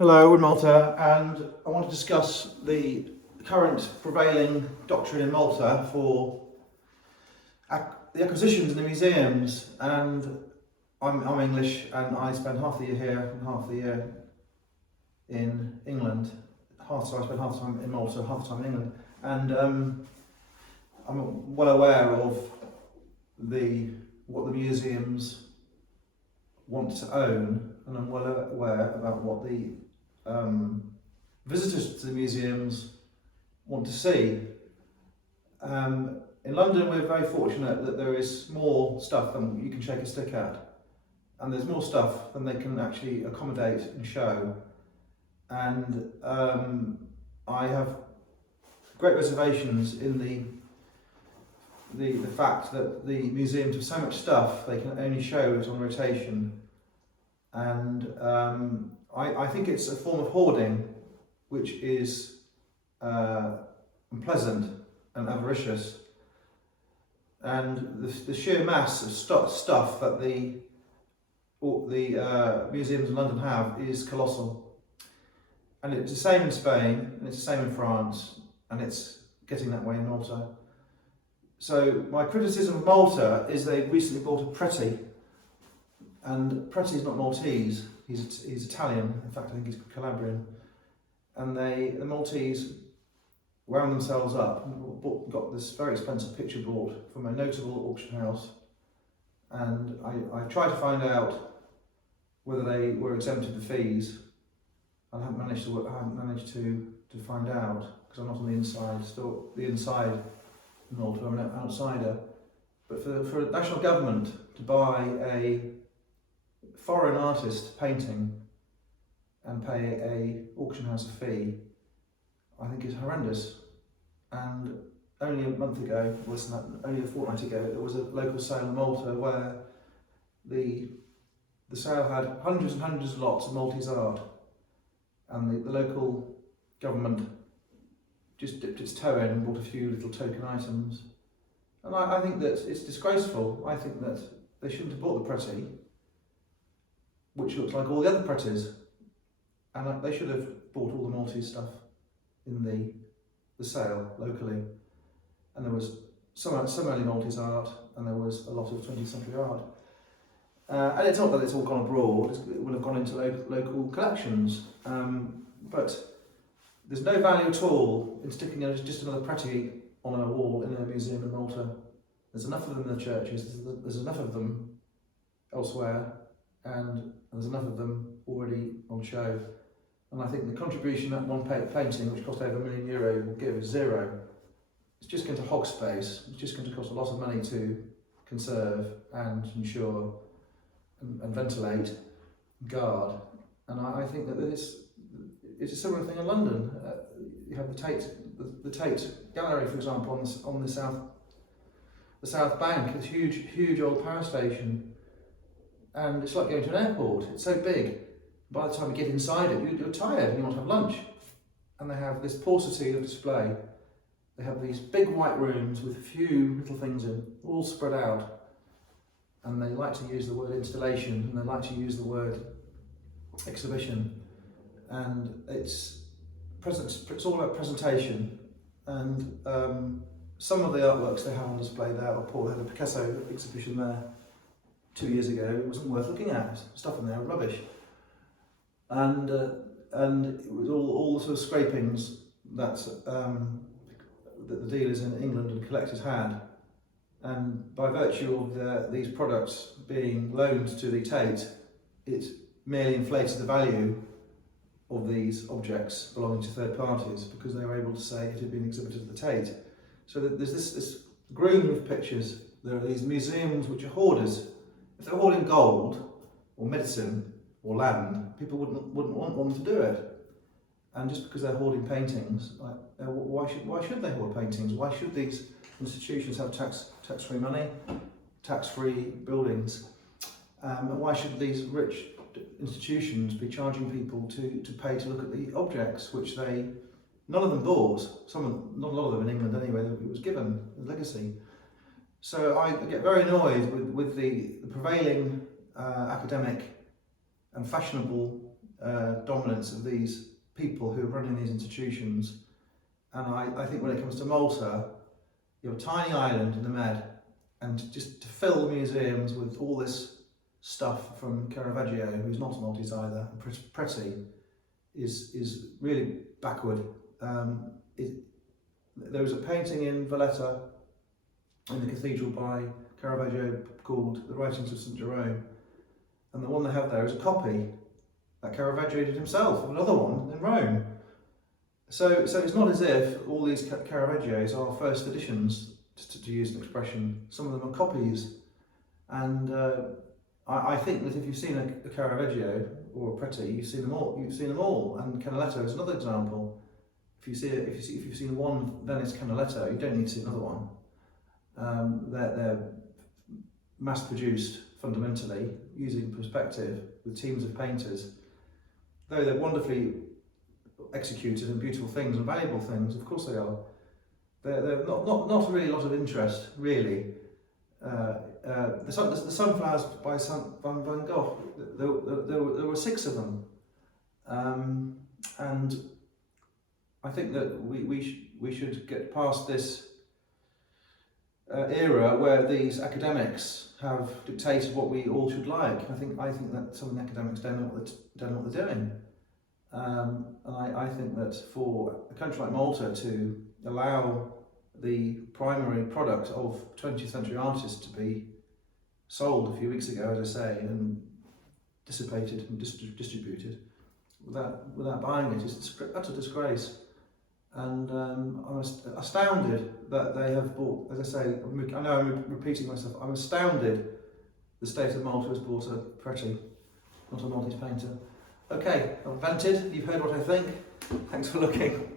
Hello, we're in Malta, and I want to discuss the current prevailing doctrine in Malta for the acquisitions in the museums. And I'm English, and I spend half the year here and half the year in England. So I spend half the time in Malta, half the time in England, and I'm well aware of what the museums want to own, and I'm well aware about what the visitors to the museums want to see. In London, we're very fortunate that there is more stuff than you can shake a stick at, and there's more stuff than they can actually accommodate and show. And I have great reservations in the fact that the museums have so much stuff they can only show it on rotation, and I think it's a form of hoarding which is unpleasant and avaricious, and the sheer mass of stuff that the museums in London have is colossal. And it's the same in Spain, and it's the same in France, and it's getting that way in Malta. So my criticism of Malta is they recently bought a Preti, and Preti is not Maltese, he's Italian, in fact I think he's Calabrian, and the Maltese wound themselves up and got this very expensive picture bought from a notable auction house, and I tried to find out whether they were exempted the fees. I haven't managed to find out, because I'm not on the inside, still the inside in Malta, I'm an outsider. But for a national government to buy a foreign artist painting and pay a auction house a fee, I think is horrendous. And only a month ago, only a fortnight ago, there was a local sale in Malta where the sale had hundreds and hundreds of lots of Maltese art, and the local government just dipped its toe in and bought a few little token items. And I think that it's disgraceful. I think that they shouldn't have bought the Preti, which looks like all the other Pretis, and they should have bought all the Maltese stuff in the sale locally. And there was some early Maltese art, and there was a lot of 20th century art. And it's not that it's all gone abroad, it will have gone into local collections, but there's no value at all in sticking just another Preti on a wall in a museum in Malta. There's enough of them in the churches, there's enough of them elsewhere, and there's enough of them already on show. And I think the contribution that one painting, which cost over €1 million, will give is zero. It's just going to hog space, it's just going to cost a lot of money to conserve and ensure and ventilate, guard. And I think that it's a similar thing in London. You have the Tate Gallery, for example, on the south bank, a huge old power station, and it's like going to an airport. It's so big. By the time you get inside it, you're tired and you want to have lunch. And they have this paucity of display. They have these big white rooms with a few little things in, all spread out. And they like to use the word installation, and they like to use the word exhibition. And it's all about presentation. And some of the artworks they have on display there are poor. They had a Picasso exhibition there 2 years ago. It wasn't worth looking at. Stuff in there, rubbish. And it was all the sort of scrapings that the dealers in England and collectors had. And by virtue of these products being loaned to the Tate, it merely inflated the value of these objects belonging to third parties, because they were able to say it had been exhibited at the Tate. So that there's this grooming of pictures. There are these museums which are hoarders. If they're hoarding gold or medicine or land, people wouldn't want them to do it. And just because they're hoarding paintings, why should they hoard paintings? Why should these institutions have tax-free money, tax-free buildings? Why should these rich institutions be charging people to pay to look at the objects which none of them bought, not a lot of them in England anyway, it was given as legacy. So I get very annoyed with the prevailing academic and fashionable dominance of these people who are running these institutions. And I think when it comes to Malta, you're a tiny island in the Med, and just to fill the museums with all this stuff from Caravaggio, who's not a Maltese either, and Preti, is really backward. There was a painting in Valletta in the cathedral by Caravaggio called The Writings of St. Jerome, and the one they have there is a copy that Caravaggio did himself of another one in Rome. So it's not as if all these Caravaggios are first editions, to use an expression. Some of them are copies, and I think that if you've seen a Caravaggio or a Preti, you've seen them all. You've seen them all, and Canaletto is another example. If you've seen one Venice Canaletto, you don't need to see another one. They're mass-produced fundamentally using perspective with teams of painters. Though they're wonderfully executed and beautiful things and valuable things, of course they are. They're not really a lot of interest, really. The sunflowers by Van Gogh, there were 6 of them, and I think that we should get past this era where these academics have dictated what we all should like. I think that some of the academics don't know what they're doing, and I think that for a country like Malta to allow the primary product of 20th century artists to be sold a few weeks ago, as I say, and dissipated and distributed without buying it is utter disgrace. And I'm astounded that they have bought, as I say, I know I'm repeating myself, I'm astounded the State of Malta has bought a Preti, not a Maltese painter. Okay, I've vented, you've heard what I think, thanks for looking.